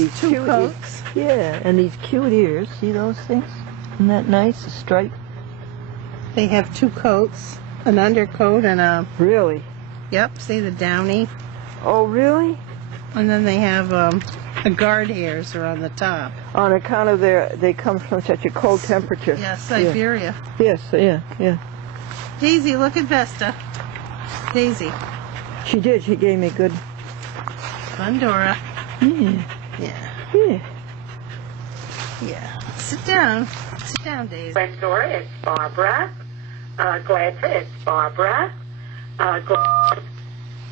these two cute coats. Yeah, and these cute ears. See those things? Isn't that nice? A stripe. They have two coats, an undercoat and a... Really? Yep, see the downy? Oh, really? And then they have the guard hairs are on the top. On account of they come from such a cold temperature. Yeah, Siberia. Yeah. Yes, yeah. Daisy, look at Vesta. Daisy. She did. She gave me good... Glendora. Yeah. Yeah. Yeah. Sit down. Sit down, Daisy. Glendora, it's Barbara. Glenda, it's Barbara.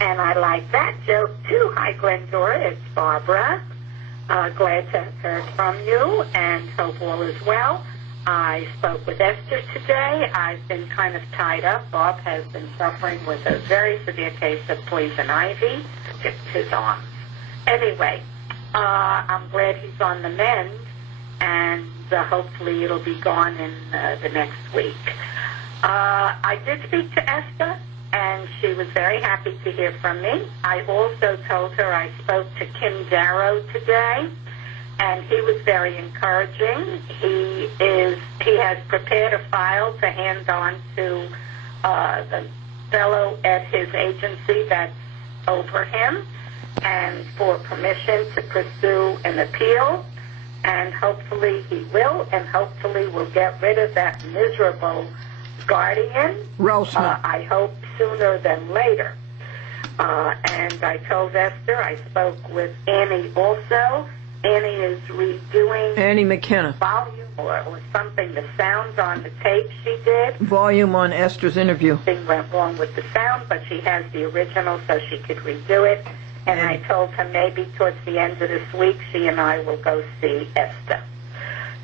And I like that joke too. Hi, Glendora, it's Barbara. Glad to have heard from you and hope all is well. I spoke with Esther today. I've been kind of tied up. Bob has been suffering with a very severe case of poison ivy. It's his arms. Anyway, I'm glad he's on the mend, and hopefully it'll be gone in the next week. I did speak to Esther, and she was very happy to hear from me. I also told her I spoke to Kim Darrow today, and he was very encouraging. He has prepared a file to hand on to the fellow at his agency that's over him, and for permission to pursue an appeal, and hopefully he will, and hopefully we'll get rid of that miserable guardian. I hope sooner than later. And I told Esther, I spoke with Annie also. Annie is redoing Annie McKenna. Volume or something, the sounds on the tape she did. Volume on Esther's interview. Thing went wrong with the sound, but she has the original so she could redo it. And I told her maybe towards the end of this week she and I will go see Esther.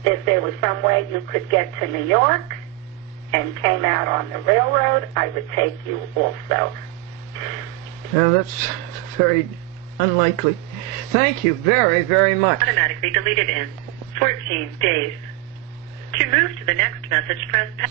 If there was some way you could get to New York and came out on the railroad, I would take you also. Well, that's very unlikely. Thank you very, very much. Automatically deleted in 14 days. To move to the next message, press #.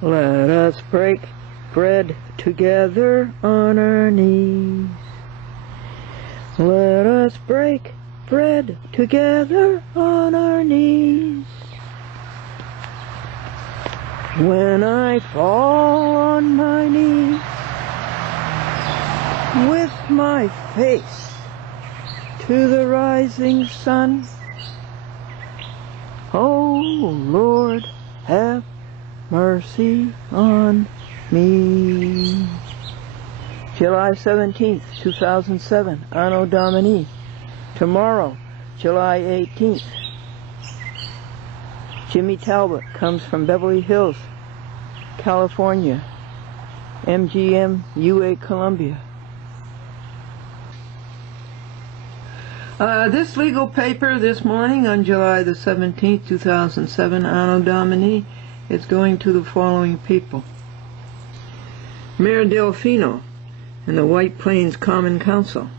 Let us break bread together on our knees. Let us break bread together on our knees. When I fall on my knees with my face to the rising sun, oh Lord, have mercy on me. July 17th, 2007, Anno Domini. Tomorrow, July 18th, Jimmy Talbot comes from Beverly Hills, California, MGM, UA, Columbia. This legal paper this morning on July the 17th, 2007, Anno Domini, is going to the following people. Mayor Delfino and the White Plains Common Council,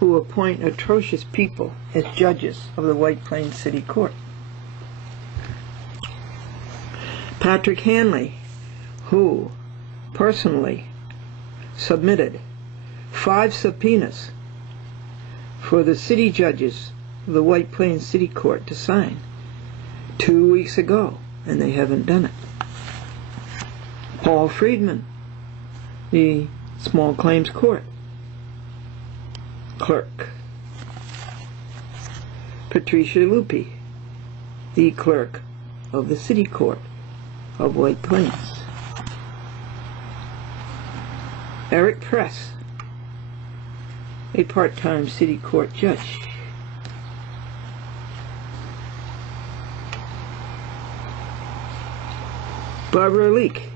who appoint atrocious people as judges of the White Plains City Court. Patrick Hanley, who personally submitted 5 subpoenas for the city judges of the White Plains City Court to sign 2 weeks ago, and they haven't done it. Paul Friedman, the Small Claims Court clerk. Patricia Lupi, the clerk of the City Court of White Plains. Eric Press, a part-time City Court judge. Barbara Leake,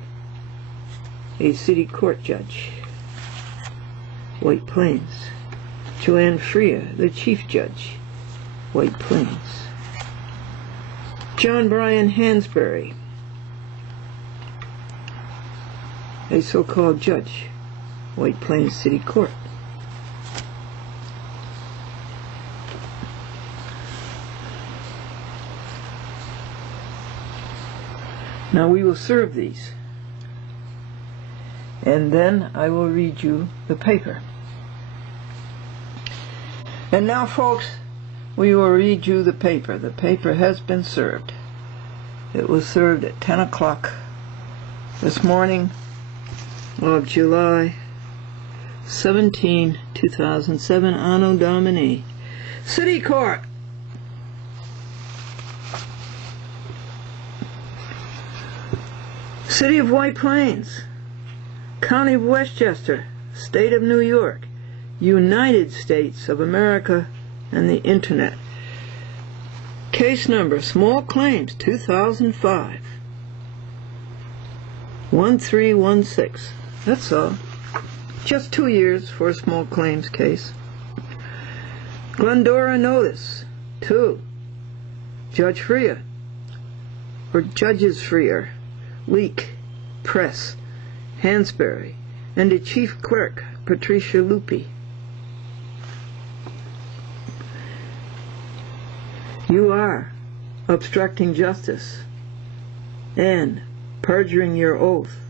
a city court judge, White Plains. Joanne Freer, the chief judge, White Plains. John Brian Hansberry, a so-called judge, White Plains City Court. Now we will serve these, and then I will read you the paper. And now, folks, we will read you the paper. The paper has been served. It was served at 10 o'clock this morning of July 17, 2007, Anno Domini. City Court. City of White Plains, County of Westchester, State of New York, United States of America, and the Internet. Case number, Small Claims, 2005. 1316. That's all. Just 2 years for a small claims case. Glendora Notice, 2. Judge Freer, or Judges Freer, Leak, Press, Hansberry, and the Chief Clerk, Patricia Lupi. You are obstructing justice and perjuring your oath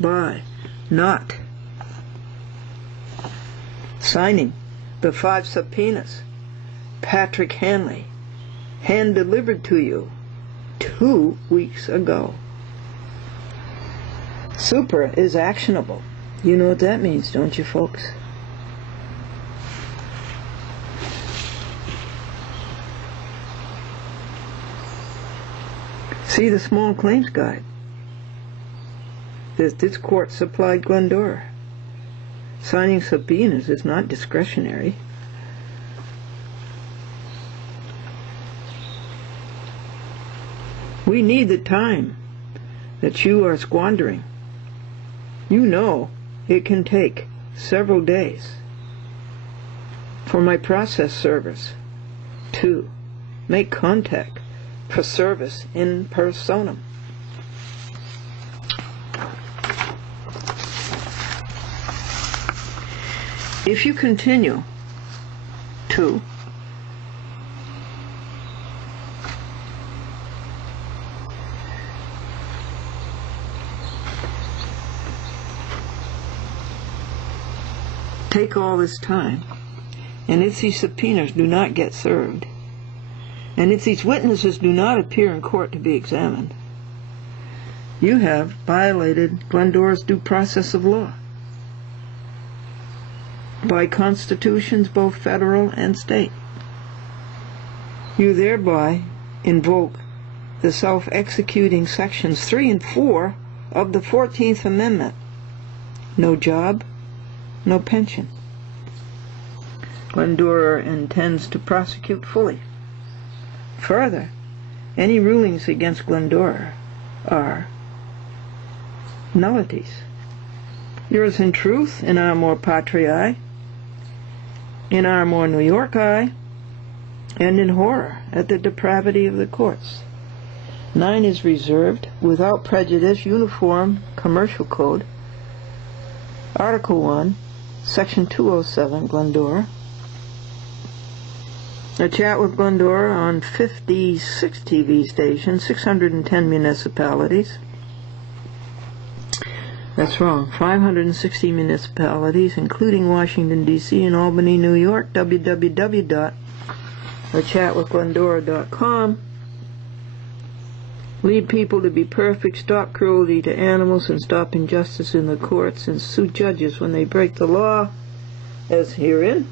by not signing the 5 subpoenas Patrick Hanley hand-delivered to you 2 weeks ago. Super is actionable. You know what that means, don't you, folks? See the small claims guide. This court supplied Glendora. Signing subpoenas is not discretionary. We need the time that you are squandering. You know it can take several days for my process servers to make contact for service in personam. If you continue to take all this time, and if these subpoenas do not get served, and if these witnesses do not appear in court to be examined, you have violated Glendora's due process of law by constitutions both federal and state. You thereby invoke the self-executing sections 3 and 4 of the 14th Amendment. No job, no pension. Glendora intends to prosecute fully. Further, any rulings against Glendora are nullities. Yours in truth, in amor patriae, in amor New Yorki, and in horror at the depravity of the courts. 9 is reserved, without prejudice, Uniform Commercial Code, Article 1, Section 207, Glendora. A chat with Glendora on 56 TV stations, 610 municipalities. That's wrong. 560 municipalities, including Washington, D.C. and Albany, New York. www.achatwithglendora.com. Lead people to be perfect, stop cruelty to animals, and stop injustice in the courts, and sue judges when they break the law, as herein.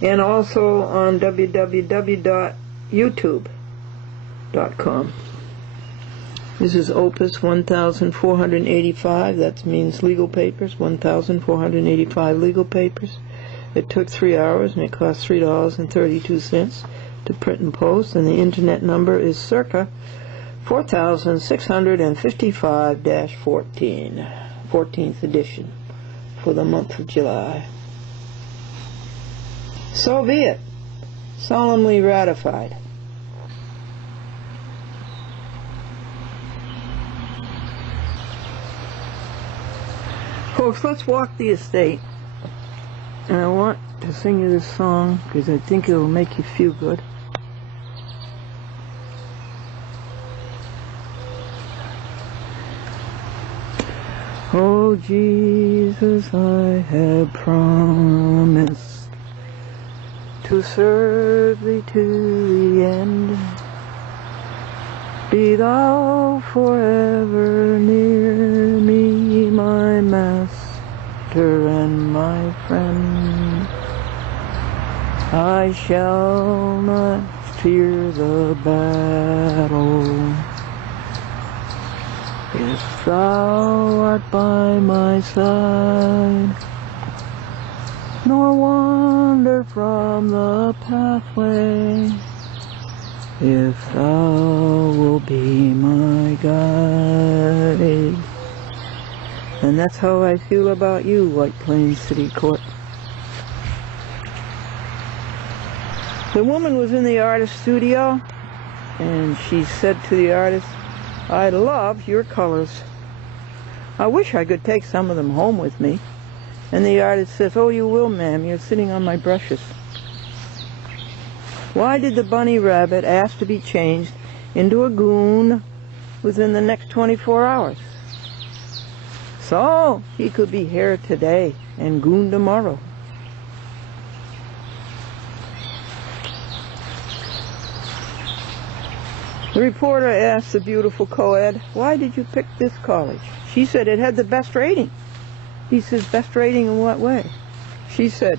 And also on www.youtube.com. This is Opus 1485, that means legal papers, 1485 legal papers. It took 3 hours and it cost $3.32 to print and post, and the internet number is circa 4655-14, 14th edition for the month of July. So be it. Solemnly ratified. Folks, let's walk the estate. And I want to sing you this song because I think it will make you feel good. Oh, Jesus, I have promised to serve thee to the end. Be thou forever near me, my master and my friend. I shall not fear the battle if thou art by my side, nor wander from the pathway if thou wilt be my guide. And that's how I feel about you, White Plains City Court. The woman was in the artist studio, and she said to the artist, I love your colors. I wish I could take some of them home with me. And the artist says, oh, you will, ma'am. You're sitting on my brushes. Why did the bunny rabbit ask to be changed into a goon within the next 24 hours? So he could be here today and goon tomorrow. The reporter asked the beautiful co-ed, why did you pick this college? She said it had the best rating. He says, best rating in what way? She said,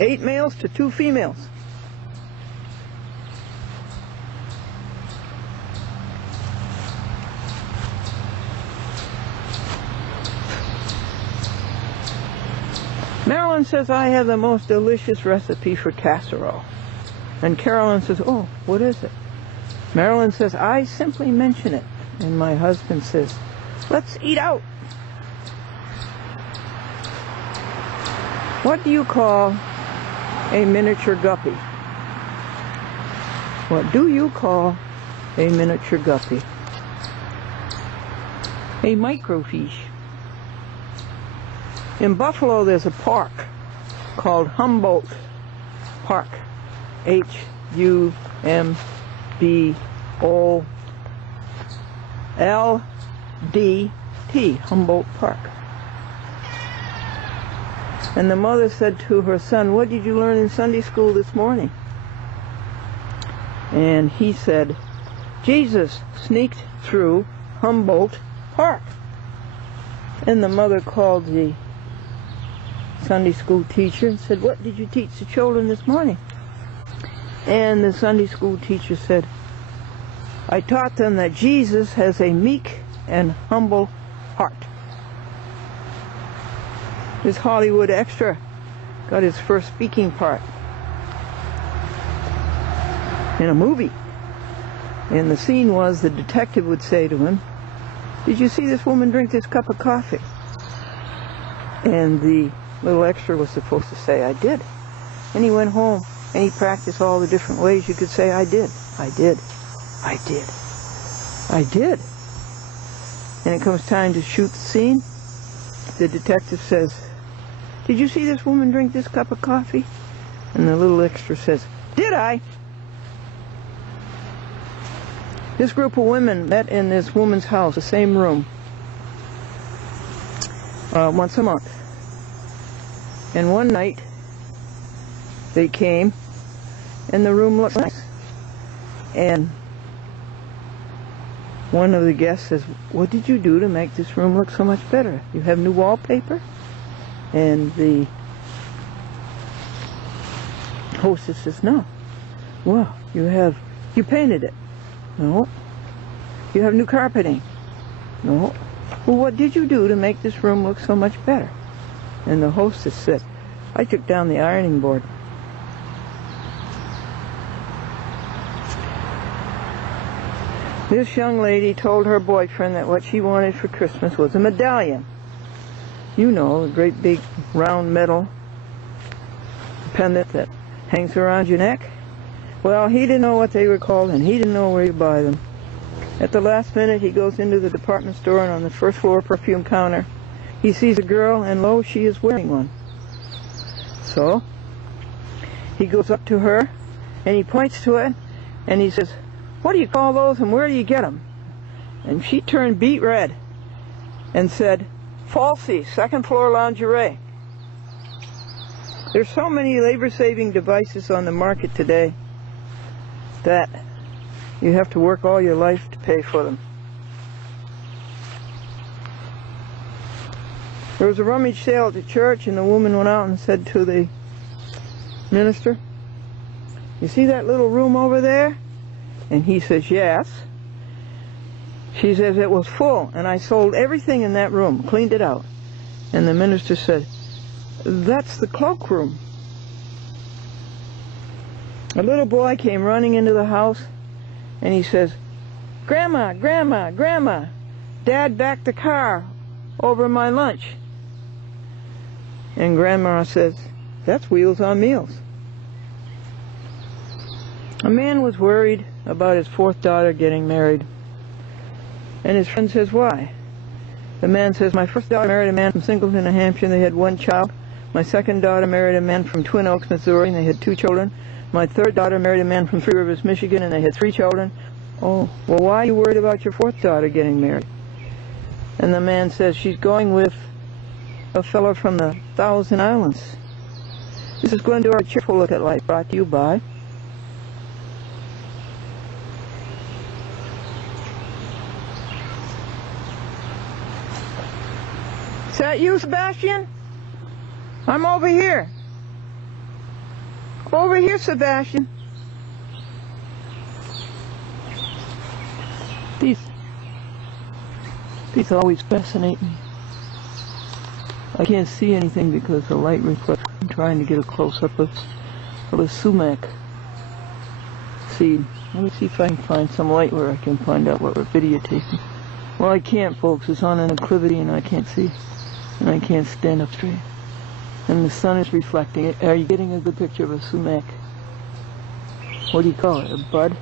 8 males to 2 females. Marilyn says, I have the most delicious recipe for casserole. And Carolyn says, oh, what is it? Marilyn says, I simply mention it. And my husband says, let's eat out. What do you call a miniature guppy? What do you call a miniature guppy? A microfiche. In Buffalo, there's a park called Humboldt Park. Humboldt, Humboldt Park. And the mother said to her son, what did you learn in Sunday school this morning? And he said, Jesus sneaked through Humboldt Park. And the mother called the Sunday school teacher and said, what did you teach the children this morning? And the Sunday school teacher said, I taught them that Jesus has a meek and humble heart. This Hollywood extra got his first speaking part in a movie. And the scene was the detective would say to him, did you see this woman drink this cup of coffee? And the little extra was supposed to say, I did. And he went home and he practiced all the different ways you could say, I did, I did, I did, I did. And it comes time to shoot the scene. The detective says, did you see this woman drink this cup of coffee? And the little extra says, did I? This group of women met in this woman's house, the same room, once a month. And one night, they came, and the room looked nice. And one of the guests says, what did you do to make this room look so much better? You have new wallpaper? And the hostess says, no. Well, you painted it. No. You have new carpeting. No. Well, what did you do to make this room look so much better? And the hostess said, I took down the ironing board. This young lady told her boyfriend that what she wanted for Christmas was a medallion. You know, a great big round metal pendant that hangs around your neck. Well, he didn't know what they were called, and he didn't know where to buy them. At the last minute, he goes into the department store, and on the first floor perfume counter, he sees a girl, and lo, she is wearing one. So he goes up to her, and he points to it, and he says, "What do you call those, and where do you get them?" And she turned beet red and said, "Falsy, second floor lingerie." There's so many labor-saving devices on the market today that you have to work all your life to pay for them. There was a rummage sale at the church, and the woman went out and said to the minister, "You see that little room over there?" And he says, "Yes." She says, "It was full, and I sold everything in that room, cleaned it out." And the minister said, "That's the cloakroom." A little boy came running into the house, and he says, "Grandma, Grandma, Grandma, Dad backed the car over my lunch." And Grandma says, "That's Wheels on Meals." A man was worried about his fourth daughter getting married. And his friend says, "Why?" The man says, "My first daughter married a man from Singleton, New Hampshire, and they had one child. My second daughter married a man from Twin Oaks, Missouri, and they had 2 children. My third daughter married a man from Three Rivers, Michigan, and they had 3 children. Oh, well, why are you worried about your fourth daughter getting married?" And the man says, "She's going with a fellow from the Thousand Islands." This is Glendora, a cheerful look at life, brought to you by Is that you, Sebastian? I'm over here. Over here, Sebastian. These always fascinate me. I can't see anything because the light reflects. I'm trying to get a close-up of a sumac seed. Let me see if I can find some light where I can find out what we're videotaping. Well, I can't, folks. It's on an acclivity and I can't see. And I can't stand up straight. And the sun is reflecting it. Are you getting a good picture of a sumac? What do you call it? A bud?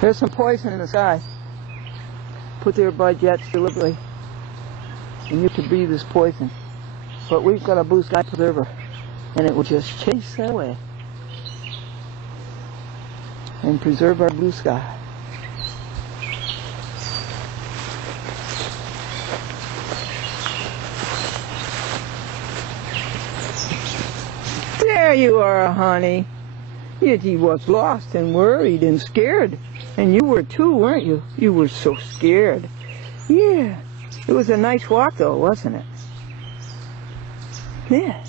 There's some poison in the sky, put there by jets deliberately, and you have to breathe this poison. But we've got a blue sky preserver, and it will just chase that away and preserve our blue sky. There you are, honey. You was lost and worried and scared. And you were too, weren't you? You were so scared. Yeah. It was a nice walk, though, wasn't it? Yeah.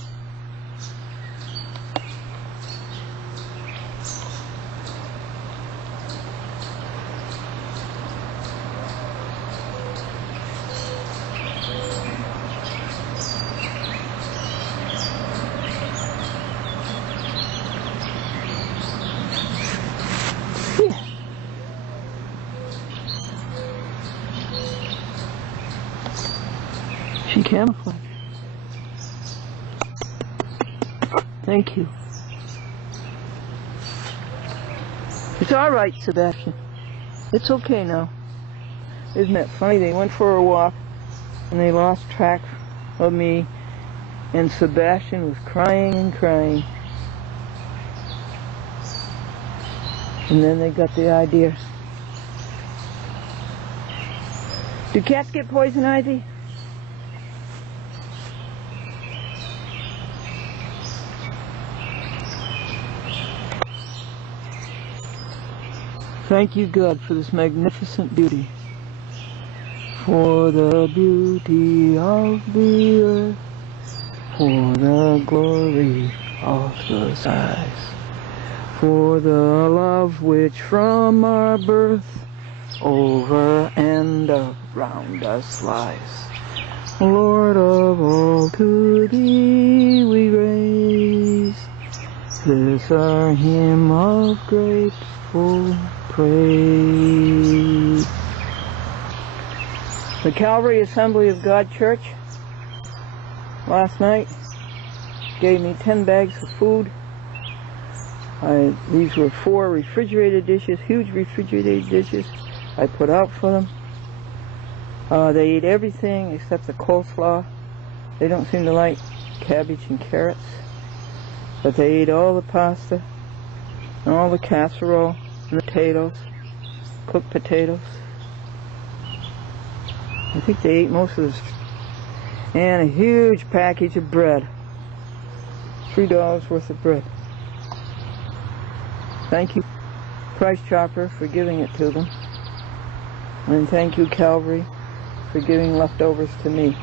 She camouflaged. Thank you. It's all right, Sebastian. It's okay now. Isn't that funny? They went for a walk and they lost track of me, and Sebastian was crying and crying. And then they got the idea. Do cats get poison ivy? Thank you, God, for this magnificent beauty. For the beauty of the earth, for the glory of the skies, for the love which from our birth over and around us lies. Lord of all to thee we raise this our hymn of grateful praise. The Calvary Assembly of God Church last night gave me 10 bags of food. These were 4 refrigerated dishes, huge refrigerated dishes I put out for them. They ate everything except the coleslaw. They don't seem to like cabbage and carrots. But they ate all the pasta, and all the casserole, and the potatoes, cooked potatoes. I think they ate most of this. And a huge package of bread. $3 worth of bread. Thank you, Price Chopper, for giving it to them. And thank you, Calvary, for giving leftovers to me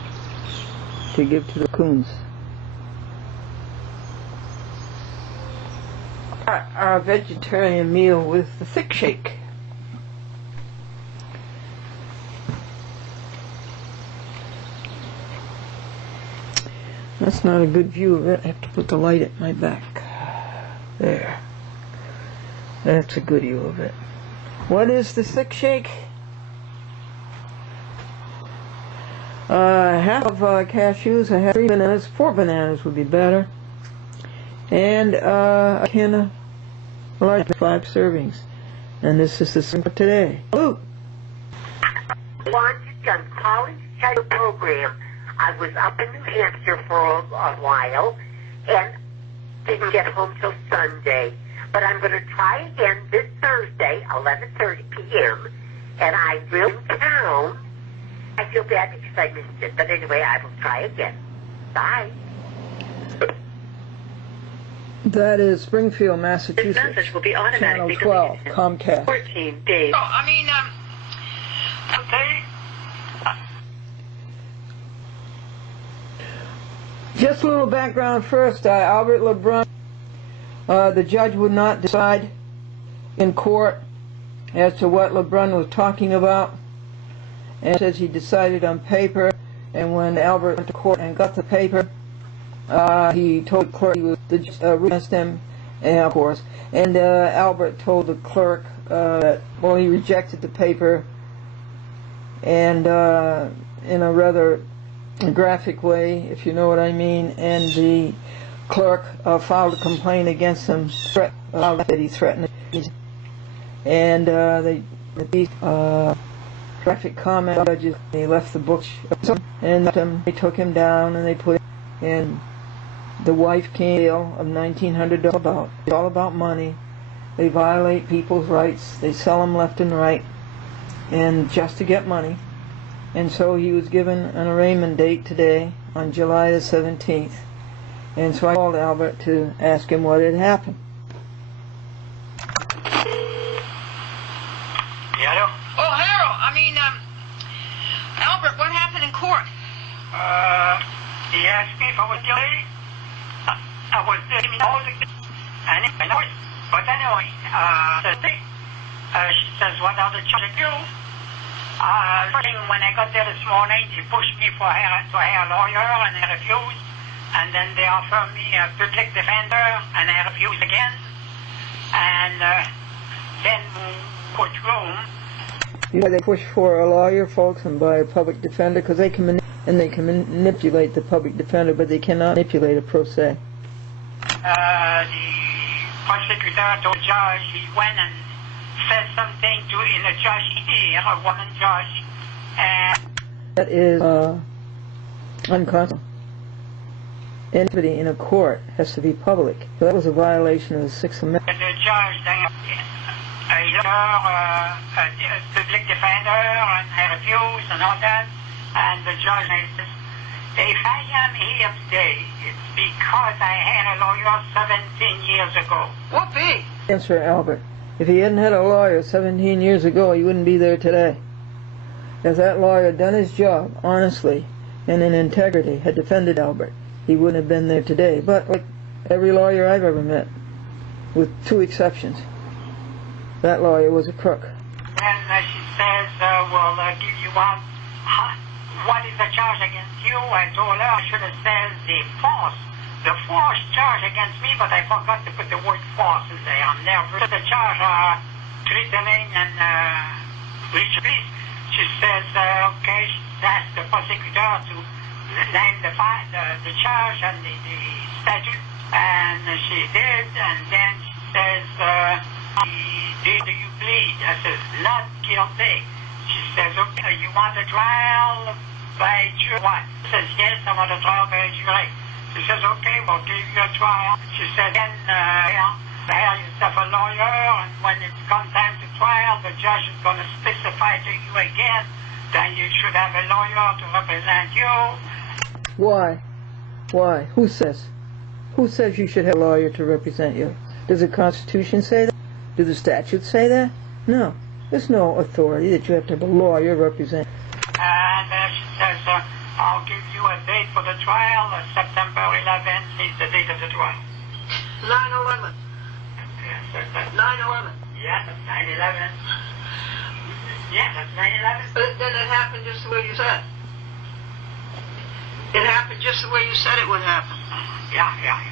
to give to the coons. Our vegetarian meal with the thick shake. That's not a good view of it. I have to put the light at my back. There. That's a good view of it. What is the thick shake? Half of cashews, I have 3 bananas, 4 bananas would be better, and a can of large 5 servings. And this is the thing for today. Ooh. Launched on college type program. I was up in New Hampshire for a while and didn't get home till Sunday. But I'm going to try again this Thursday, 11:30 p.m. And I will count. I feel bad because I missed it. But anyway, I will try again. Bye. That is Springfield, This Massachusetts. message will be Channel automatically 12, deleted. Comcast. 14 days. Okay. Just a little background first. Albert LeBrun, the judge would not decide in court as to what LeBrun was talking about, and says he decided on paper. And when Albert went to court and got the paper, he told the clerk he was against him, and of course. And Albert told the clerk that, well, he rejected the paper, and in a rather graphic way, if you know what I mean. And the clerk filed a complaint against him, that he threatened. And graphic comment judges, they left the book, and they took him down, and they put him in. The wife came of $1,900. It's all about money. They violate people's rights. They sell them left and right, and just to get money. And so he was given an arraignment date today on July the 17th. And so I called Albert to ask him what had happened. Hello? Oh, Harold, Albert, what happened in court? He asked me if I was guilty. I was giving all the... But anyway, she says, what are the charges you? When I got there this morning, they pushed me to hire a lawyer, and I refused. And then they offered me a public defender, and I refused again. And then courtroom. They push for a lawyer, folks, and buy a public defender, because they can manipulate the public defender, but they cannot manipulate a pro se. The prosecutor told the judge he went and said something in a judge's ear, a woman judge, and that is unconstitutional. Anybody in a court has to be public. So that was a violation of the Sixth Amendment. the judge then a public defender, and I refused and all that, and the judge says, if I am here today, it's because I had a lawyer 17 years ago. Whoopee! Answer, Albert. If he hadn't had a lawyer 17 years ago, he wouldn't be there today. If that lawyer had done his job honestly and in integrity, had defended Albert, he wouldn't have been there today. But like every lawyer I've ever met, with 2 exceptions, that lawyer was a crook. And she says, well, do you want what is the charge against you? I told her I should have said the force charge against me, but I forgot to put the word force in there. I'm nervous. The charge threatening and breach of peace. She says, okay, she asked the prosecutor to name the charge and the statute, and she did, and then she says, do you plead? I says, not guilty. She says, okay, you want a trial by jury? What? She says, yes, I want a trial by jury. She says, okay, we'll give you a trial. She says, then, hire yourself a lawyer, and when it comes time to trial, the judge is going to specify to you again that you should have a lawyer to represent you. Why? Why? Who says? Who says you should have a lawyer to represent you? Does the Constitution say that? Do the statutes say that? No. There's no authority that you have to have a lawyer represent. And she says, I'll give you a date for the trial. September 11th is the date of the trial. 9/11. Yes, that's 9/11. yeah, that's 9/11. Yeah, that's 9/11. But then it happened just the way you said. It happened just the way you said it would happen. Yeah.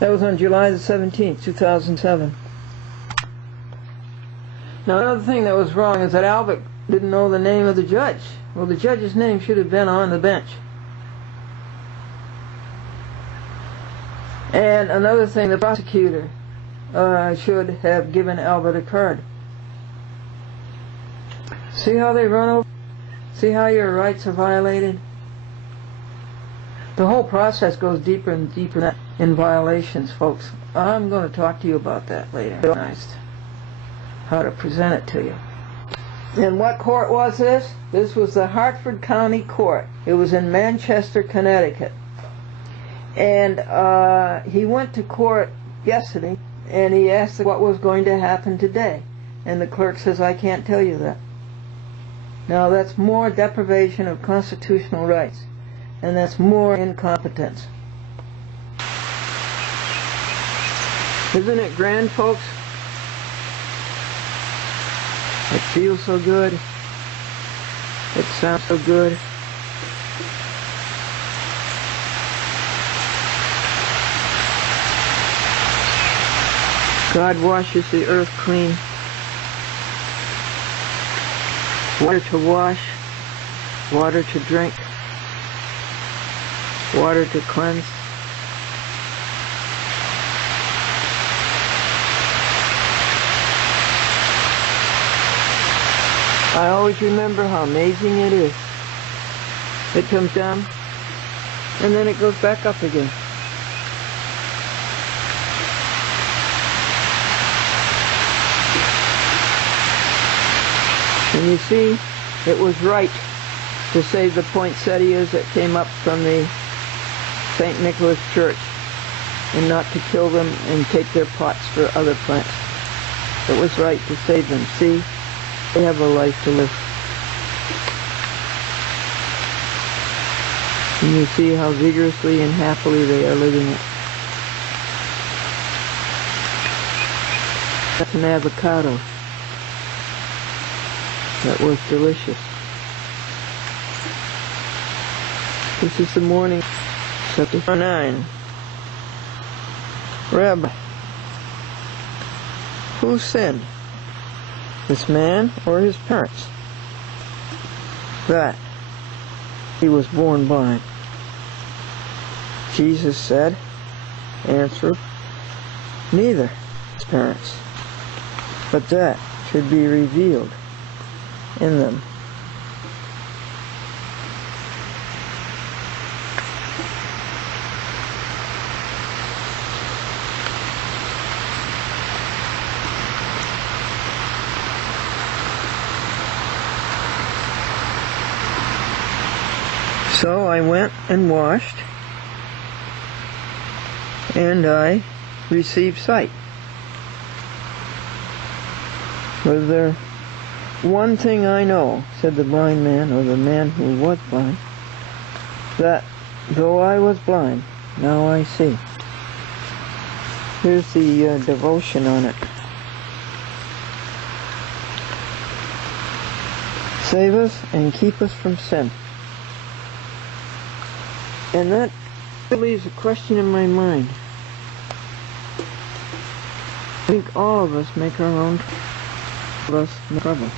That was on July the 17th, 2007. Now, another thing that was wrong is that Albert didn't know the name of the judge. Well, the judge's name should have been on the bench. And another thing, the prosecutor should have given Albert a card. See how they run over? See how your rights are violated? The whole process goes deeper and deeper in violations, folks. I'm going to talk to you about that later. How to present it to you. And what court was this? This was the Hartford County Court. It was in Manchester, Connecticut. And he went to court yesterday, and he asked what was going to happen today. And the clerk says, I can't tell you that. Now that's more deprivation of constitutional rights, and that's more incompetence. Isn't it grand, folks? It feels so good. It sounds so good. God washes the earth clean. Water to wash, water to drink, water to cleanse. I always remember how amazing it is. It comes down, and then it goes back up again. And you see, it was right to save the poinsettias that came up from the St. Nicholas Church, and not to kill them and take their pots for other plants. It was right to save them. See? They have a life to live. And you see how vigorously and happily they are living it. That's an avocado. That was delicious. This is the morning, September 9. Rabbi, who sinned? This man or his parents? That he was born blind. Jesus said, answered, neither his parents, but that should be revealed in them. So I went and washed, and I received sight. Was there one thing I know, said the blind man, or the man who was blind, that though I was blind, now I see. Here's the devotion on it. save us and keep us from sin. And that leaves a question in my mind. I think all of us make our own trouble.